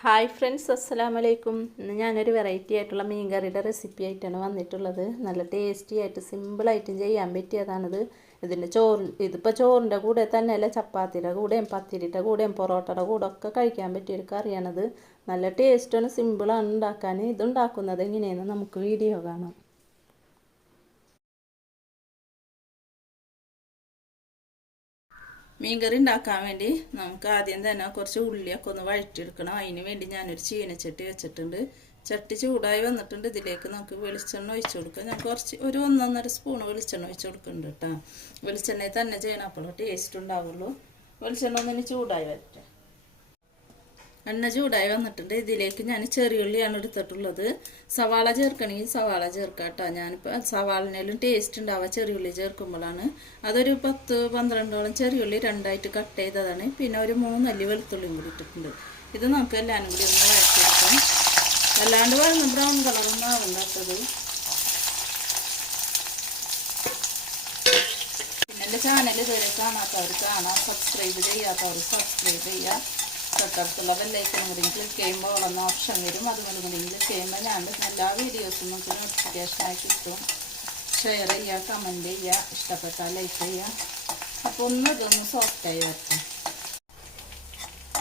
Hi friends അസ്സലാമു അലൈക്കും ഇന്ന് ഞാനൊരു വെറൈറ്റി ആയിട്ടുള്ള മീൻ കറിയുടെ റെസിപ്പി ആയിട്ടാണ് വന്നിട്ടുള്ളത്. നല്ല ടേസ്റ്റി ആയിട്ട് സിമ്പിളായിട്ടും ചെയ്യാൻ പറ്റിയതാണിത്. ഇതിന്റെ ചോറ് ഇതിപ്പോൾ ചോറിന്റെ കൂടെ തന്നെ അല്ല ചപ്പാത്തിയുടെ കൂടെയും പത്തിരിയുടെ കൂടെയും പൊറോട്ടയുടെ കൂടെ ഒക്കെ കഴിക്കാൻ പറ്റിയൊരു കറിയാണിത്. നല്ല ടേസ്റ്റാണ് സിമ്പിളാണ് ഉണ്ടാക്കാൻ. ഇതുണ്ടാക്കുന്നത് എങ്ങനെയെന്ന് നമുക്ക് വീഡിയോ കാണാം. മീൻകറി ഉണ്ടാക്കാൻ വേണ്ടി നമുക്ക് ആദ്യം തന്നെ കുറച്ച് ഉള്ളിയൊക്കെ ഒന്ന് വഴറ്റിയെടുക്കണം. അതിന് വേണ്ടി ഞാനൊരു ചീനച്ചട്ടി വെച്ചിട്ടുണ്ട്. ചട്ടി ചൂടായി വന്നിട്ടുണ്ട്. ഇതിലേക്ക് നമുക്ക് വെളിച്ചെണ്ണ ഒഴിച്ചു കൊടുക്കാം. ഞാൻ കുറച്ച് ഒരു ഒന്നൊന്നര സ്പൂൺ വെളിച്ചെണ്ണ ഒഴിച്ചു കൊടുക്കുന്നുണ്ട് കേട്ടോ. വെളിച്ചെണ്ണയിൽ തന്നെ ചെയ്യണം. അപ്പോൾ ടേസ്റ്റ് ഉണ്ടാവുള്ളൂ. വെളിച്ചെണ്ണ ഒന്നിന് ചൂടായി വരട്ടെ. എണ്ണ ചൂടായി വന്നിട്ടുണ്ട്. ഇതിലേക്ക് ഞാൻ ചെറിയുള്ളിയാണ് എടുത്തിട്ടുള്ളത്. സവാള ചേർക്കണമെങ്കിൽ സവാള ചേർക്കാം കേട്ടോ. ഞാനിപ്പോൾ സവാളിനേലും ടേസ്റ്റ് ഉണ്ടാവുക ചെറിയുള്ളി ചേർക്കുമ്പോഴാണ്. അതൊരു പത്ത് പന്ത്രണ്ടോളം ചെറിയുള്ളി രണ്ടായിട്ട് കട്ട് ചെയ്തതാണ്. പിന്നെ ഒരു മൂന്നല്ലി വെളുത്തുള്ളിയും കൂടി ഇട്ടിട്ടുണ്ട്. ഇത് നമുക്ക് എല്ലാവരും കൂടി ഒന്ന് വഴറ്റിയെടുക്കാം. അല്ലാണ്ട് വന്ന് ബ്രൗൺ കളറൊന്നും ആവുന്നത് പിന്നെ എന്റെ ചാനൽ ഇതുവരെ കാണാത്തവർ കാണാം. സബ്സ്ക്രൈബ് ചെയ്യാത്തവർ സബ്സ്ക്രൈബ് ചെയ്യുക തൊട്ടടുത്തുള്ള ബെല്ലൈക്കനും കൂടി ക്ലിക്ക് ചെയ്യുമ്പോൾ ഉള്ള ഓപ്ഷൻ വരും. അതുപോലെ കൂടി ക്ലിക്ക് ചെയ്യുമ്പോൾ ഞാൻ എല്ലാ വീഡിയോസും നമുക്ക് നോട്ടിഫിക്കേഷനായി കിട്ടും. ഷെയർ ചെയ്യുക കമന്റ് ചെയ്യുക ഇഷ്ടപ്പെട്ടാൽ ലൈക്ക് ചെയ്യുക. അപ്പോൾ ഒന്ന് ഇതൊന്ന് സോഫ്റ്റായി വരട്ടെ.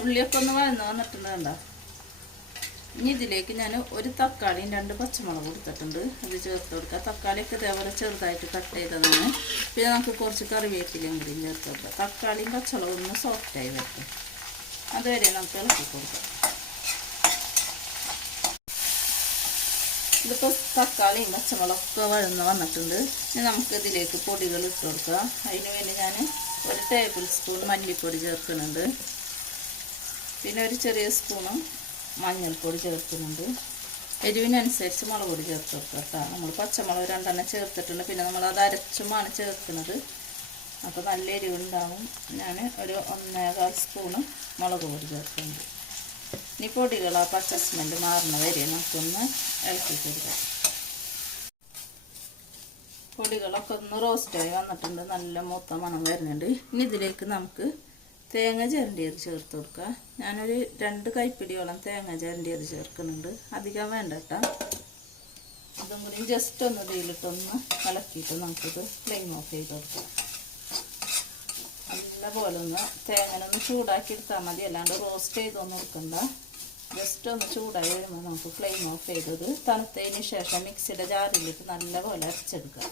ഉള്ളിയൊക്കെ ഒന്ന് വഴന്ന് വന്നിട്ടുണ്ട് കണ്ടോ? ഇനി ഇതിലേക്ക് ഞാൻ ഒരു തക്കാളിയും രണ്ട് പച്ചമുളക് കൊടുത്തിട്ടുണ്ട്. അത് ചേർത്ത് കൊടുക്കുക. തക്കാളിയൊക്കെ ഇതേപോലെ ചെറുതായിട്ട് കട്ട് ചെയ്തതാണ്. പിന്നെ നമുക്ക് കുറച്ച് കറിവേപ്പിലയും കൂടിയും ചേർത്ത് കൊടുക്കുക തക്കാളിയും പച്ചമുളകും ഒന്ന് സോഫ്റ്റായി വരട്ടെ. അതുവരെ നമുക്ക് ഇളക്കി കൊടുക്കാം ഇതിപ്പോൾ തക്കാളിയും പച്ചമുളകൊക്കെ വഴന്ന് വന്നിട്ടുണ്ട്. ഇനി നമുക്ക് ഇതിലേക്ക് പൊടികൾ ഇട്ട് കൊടുക്കുക അതിന് വേണ്ടി ഞാൻ ഒരു ടേബിൾ സ്പൂൺ മല്ലിപ്പൊടി ചേർക്കുന്നുണ്ട്. പിന്നെ ഒരു ചെറിയ സ്പൂണും മഞ്ഞൾപ്പൊടി ചേർക്കുന്നുണ്ട്. എരിവിനനുസരിച്ച് മുളക് പൊടി ചേർത്ത് കൊടുക്കുക കേട്ടോ. നമ്മൾ പച്ചമുളക് രണ്ടെണ്ണം ചേർത്തിട്ടുണ്ട്. പിന്നെ നമ്മൾ അത് അരച്ചുമാണ് ചേർക്കുന്നത്. അപ്പോൾ നല്ല എരിവുണ്ടാവും ഞാൻ ഒരു ഒന്നേകാൽ സ്പൂണ് മുളക് പൊടി ചേർക്കുന്നുണ്ട്. ഇനി പൊടികൾ ആ പച്ച സ്മെല്ല് മാറുന്ന വരെ നമുക്കൊന്ന് ഇളക്കി കൊടുക്കാം പൊടികളൊക്കെ ഒന്ന് റോസ്റ്റായി വന്നിട്ടുണ്ട്. നല്ല മൂത്ത മണം വരുന്നുണ്ട്. ഇനി ഇതിലേക്ക് നമുക്ക് തേങ്ങ ചിരണ്ടിയത് ചേർത്ത് കൊടുക്കുക ഞാനൊരു രണ്ട് കൈപ്പിടിയോളം തേങ്ങ ചിരണ്ടിയത് ചേർക്കുന്നുണ്ട്. അധികം വേണ്ട കേട്ടോ. അതും കൂടി ജസ്റ്റ് ഒന്ന് ഇതിലിട്ടൊന്ന് ഇളക്കിയിട്ട് നമുക്കിത് ഫ്ലെയിം ഓഫ് ചെയ്ത് കൊടുക്കാം. നല്ലപോലെ ഒന്ന് തേങ്ങനൊന്ന് ചൂടാക്കി എടുത്താൽ മതി. അല്ലാണ്ട് റോസ്റ്റ് ചെയ്തൊന്നും എടുക്കണ്ട. ജസ്റ്റ് ഒന്ന് ചൂടായി വരുമ്പോൾ നമുക്ക് ഫ്ലെയിം ഓഫ് ചെയ്തത് തണുത്തതിന് ശേഷം മിക്സിയുടെ ജാറിലിട്ട് നല്ലപോലെ അരച്ചെടുക്കാം.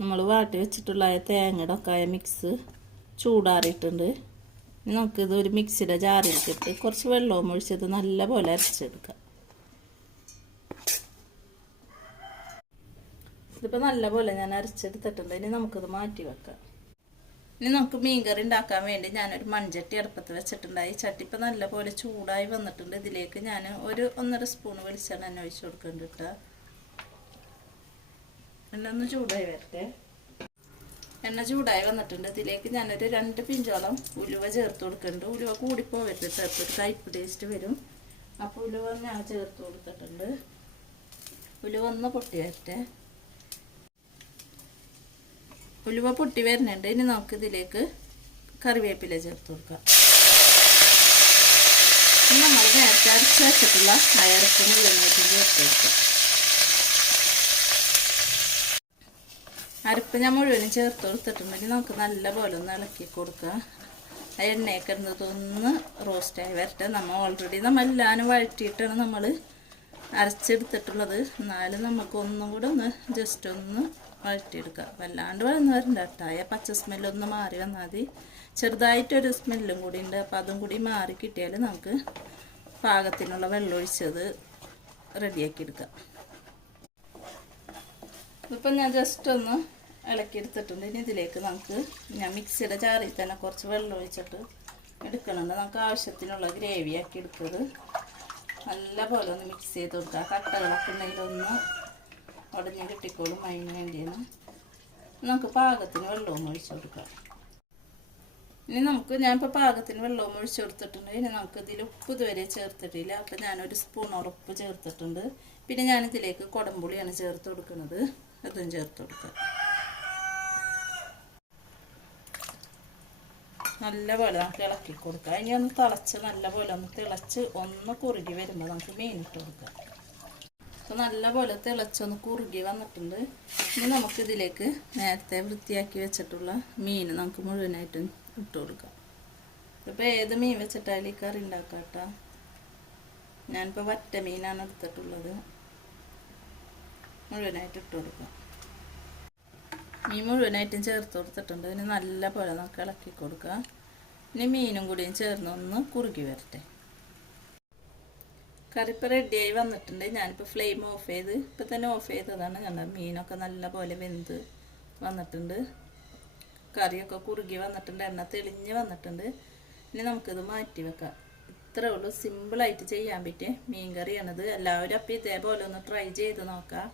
നമ്മൾ വാട്ടി വെച്ചിട്ടുള്ള തേങ്ങയുടെ ഒക്കെ ആയ മിക്സ് ചൂടാറിയിട്ടുണ്ട്. നമുക്കിത് ഒരു മിക്സിയുടെ ജാറിലേക്ക് ഇട്ട് കുറച്ച് വെള്ളവും ഒഴിച്ചത് നല്ലപോലെ അരച്ചെടുക്കാം. ഇതിപ്പോൾ നല്ലപോലെ ഞാൻ അരച്ചെടുത്തിട്ടുണ്ട്. ഇനി നമുക്കിത് മാറ്റി വെക്കാം. ഇനി നമുക്ക് മീൻകറി ഉണ്ടാക്കാൻ വേണ്ടി ഞാനൊരു മൺചട്ടി അടുപ്പത്ത് വെച്ചിട്ടുണ്ടായി ചട്ടി ഇപ്പം നല്ലപോലെ ചൂടായി വന്നിട്ടുണ്ട്. ഇതിലേക്ക് ഞാൻ ഒരു ഒന്നര സ്പൂൺ വെളിച്ചെണ്ണ തന്നെ ഒഴിച്ചു കൊടുക്കുന്നുണ്ട് എണ്ണ ഒന്ന് ചൂടായി വരട്ടെ. എണ്ണ ചൂടായി വന്നിട്ടുണ്ട്. ഇതിലേക്ക് ഞാനൊരു രണ്ട് പിഞ്ചോളം ഉലുവ ചേർത്ത് കൊടുക്കുന്നുണ്ട്. ഉലുവ കൂടിപ്പോവരുത് ചേർത്ത് ഒരു കയ്പ് ടേസ്റ്റ് വരും. അപ്പോൾ ഉലുവ ഞാൻ ചേർത്ത് കൊടുത്തിട്ടുണ്ട്. ഉലുവ ഒന്ന് പൊട്ടി വരട്ടെ ഉലുവ പൊട്ടി വരുന്നുണ്ട്. ഇനി നമുക്ക് ഇതിലേക്ക് കറിവേപ്പില ചേർത്ത് കൊടുക്കാം. നമ്മൾ നേരത്തെ അരച്ച് വെച്ചിട്ടുള്ള അയറക്ക് മുഴുവനായിട്ട് ചേർത്ത് കൊടുക്കാം. അരപ്പ് ഞാൻ മുഴുവനും ചേർത്ത് കൊടുത്തിട്ടുണ്ടെങ്കിൽ നമുക്ക് നല്ല പോലെ ഒന്ന് ഇളക്കി കൊടുക്കുക എണ്ണയൊക്കെ ഇരുന്നതൊന്ന് റോസ്റ്റായി വരട്ടെ. നമ്മൾ ഓൾറെഡി നമ്മൾ എല്ലാവരും വഴറ്റിയിട്ടാണ് നമ്മൾ അരച്ചെടുത്തിട്ടുള്ളത്. എന്നാലും നമുക്കൊന്നും കൂടെ ഒന്ന് ജസ്റ്റ് ഒന്ന് വഴറ്റിയെടുക്കുക. വല്ലാണ്ട് വഴന്ന് വരണ്ട. കേട്ടായ പച്ച സ്മെല്ലൊന്ന് മാറി വന്നാൽ മതി. ചെറുതായിട്ടൊരു സ്മെല്ലും കൂടി ഉണ്ട് അപ്പം അതും കൂടി മാറി കിട്ടിയാൽ നമുക്ക് പാകത്തിനുള്ള വെള്ളം ഒഴിച്ചത് റെഡിയാക്കി എടുക്കാം. ഇപ്പം ഞാൻ ജസ്റ്റ് ഒന്ന് ഇളക്കിയെടുത്തിട്ടുണ്ട് ഇനി ഇതിലേക്ക് നമുക്ക് ഞാൻ മിക്സിയുടെ ജാറിൽ തന്നെ കുറച്ച് വെള്ളം ഒഴിച്ചിട്ട് എടുക്കണുണ്ട്. നമുക്ക് ആവശ്യത്തിനുള്ള ഗ്രേവിയാക്കി എടുക്കുന്നത് നല്ല പോലെ ഒന്ന് മിക്സ് ചെയ്ത് കൊടുക്കുക. കട്ടകളൊക്കെ ഉണ്ടെങ്കിൽ ഒന്ന് ഉടഞ്ഞ് കിട്ടിക്കോളും അതിന് വേണ്ടിയാണ് നമുക്ക് പാകത്തിന് വെള്ളവും ഒഴിച്ചു കൊടുക്കാം. ഇനി നമുക്ക് ഞാനിപ്പോൾ പാകത്തിന് വെള്ളവും ഒഴിച്ചു കൊടുത്തിട്ടുണ്ട്. ഇനി നമുക്ക് ഇതിൽ ഉപ്പ് ഇതുവരെ ചേർത്തിട്ടില്ല. അപ്പം ഞാനൊരു സ്പൂൺ ഉറപ്പ് ചേർത്തിട്ടുണ്ട്. പിന്നെ ഞാനിതിലേക്ക് കുടംപുളിയാണ് ചേർത്ത് കൊടുക്കുന്നത്. അതും ചേർത്ത് കൊടുക്കുക നല്ലപോലെ നമുക്ക് ഇളക്കി കൊടുക്കാം. ഇനി ഒന്ന് തിളച്ച് നല്ലപോലെ ഒന്ന് തിളച്ച് ഒന്ന് കുറുകി വരുമ്പോൾ നമുക്ക് മീനിട്ട് കൊടുക്കാം. അപ്പോൾ നല്ലപോലെ തിളച്ചൊന്ന് കുറുകി വന്നിട്ടുണ്ട്. ഇനി നമുക്കിതിലേക്ക് നേരത്തെ വൃത്തിയാക്കി വെച്ചിട്ടുള്ള മീൻ നമുക്ക് മുഴുവനായിട്ടും ഇട്ട് കൊടുക്കാം. ഇപ്പോൾ ഏത് മീൻ വെച്ചിട്ടായാലും ഈ കറി ഉണ്ടാക്കാം ഞാനിപ്പോൾ വറ്റ മീനാണ് എടുത്തിട്ടുള്ളത്. മുഴുവനായിട്ട് ഇട്ട് കൊടുക്കാം. മീൻ മുഴുവനായിട്ടും ചേർത്ത് കൊടുത്തിട്ടുണ്ട്. ഇനി നല്ലപോലെ നമുക്ക് ഇളക്കി കൊടുക്കുക ഇനി മീനും കൂടിയും ചേർന്ന് ഒന്ന് കുറുകി വരട്ടെ. കറിപ്പ് റെഡിയായി വന്നിട്ടുണ്ട്. ഞാനിപ്പോൾ ഫ്ലെയിം ഓഫ് ചെയ്ത് ഇപ്പം തന്നെ ഓഫ് ചെയ്തതാണ്. കണ്ട മീനൊക്കെ നല്ല പോലെ വെന്ത് വന്നിട്ടുണ്ട്. കറിയൊക്കെ കുറുകി വന്നിട്ടുണ്ട്. എണ്ണ തെളിഞ്ഞ് വന്നിട്ടുണ്ട്. ഇനി നമുക്കിത് മാറ്റി വെക്കാം. ഇത്രേ ഉള്ളൂ. സിമ്പിളായിട്ട് ചെയ്യാൻ പറ്റിയ മീൻ കറിയാണിത് എല്ലാവരും അപ്പം ഇതേപോലെ ഒന്ന് ട്രൈ ചെയ്ത് നോക്കാം.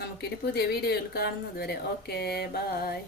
നമുക്കിനി പുതിയ വീഡിയോയിൽ കാണുന്നത് വരെ. Okay bye